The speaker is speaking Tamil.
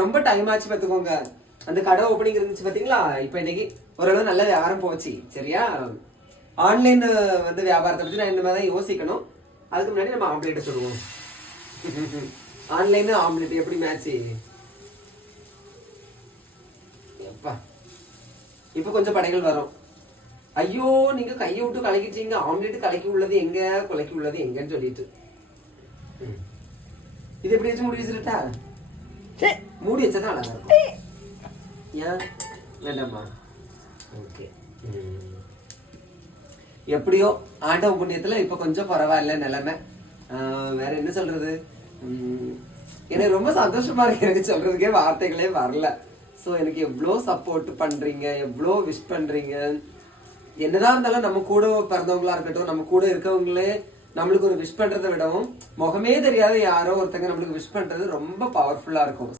ரொம்ப டைம் ஆச்சு பார்த்துக்கோங்க. அந்த கடை ஓப்பனிங் இருந்துச்சு பாத்தீங்களா, இப்ப இன்னைக்கு ஓரளவு நல்ல வியாபாரம் போச்சு. சரியா, ஆன்லைன் வந்து வியாபாரத்தை பத்தி நான் இந்த மாதிரி தான் யோசிக்கணும். அதுக்கு முன்னாடி நம்ம ஆம்லேட் சொல்லுவோம். ஆன்லைன் ஆம்லேட் எப்படி மேட்ச்? எப்பா இப்ப கொஞ்சம் படைகள் வரும். ஐயோ நீங்க கையை விட்டு கலக்கிட்டீங்க, ஆம்லேட் கலக்கி உள்ளது எங்க, குலைக்கி உள்ளது எங்கன்னு சொல்லிட்டு. இது எப்படி வச்சு மூடி வச்சுட்டா? மூடி வச்சதான் அழகா இருக்கும். ஏன் வேண்டாமா? ஓகே, எப்படியோ ஆண்டவ புண்ணியத்துல இப்ப கொஞ்சம் பரவாயில்ல நிலைமை. வேற என்ன சொல்றது, எனக்கு ரொம்ப சந்தோஷமா இருக்கு. எனக்கு சொல்றதுக்கே வார்த்தைகளே வரல. ஸோ எனக்கு எவ்வளோ சப்போர்ட் பண்றீங்க, எவ்வளோ விஷ் பண்றீங்க. என்னதான் இருந்தாலும் நம்ம கூட பிறந்தவங்களா இருக்கட்டும், நம்ம கூட இருக்கவங்களே நம்மளுக்கு ஒரு விஷ் பண்றதை விடவும் முகமே தெரியாத யாரோ ஒருத்தங்க நம்மளுக்கு விஷ் பண்றது ரொம்ப பவர்ஃபுல்லா இருக்கும்.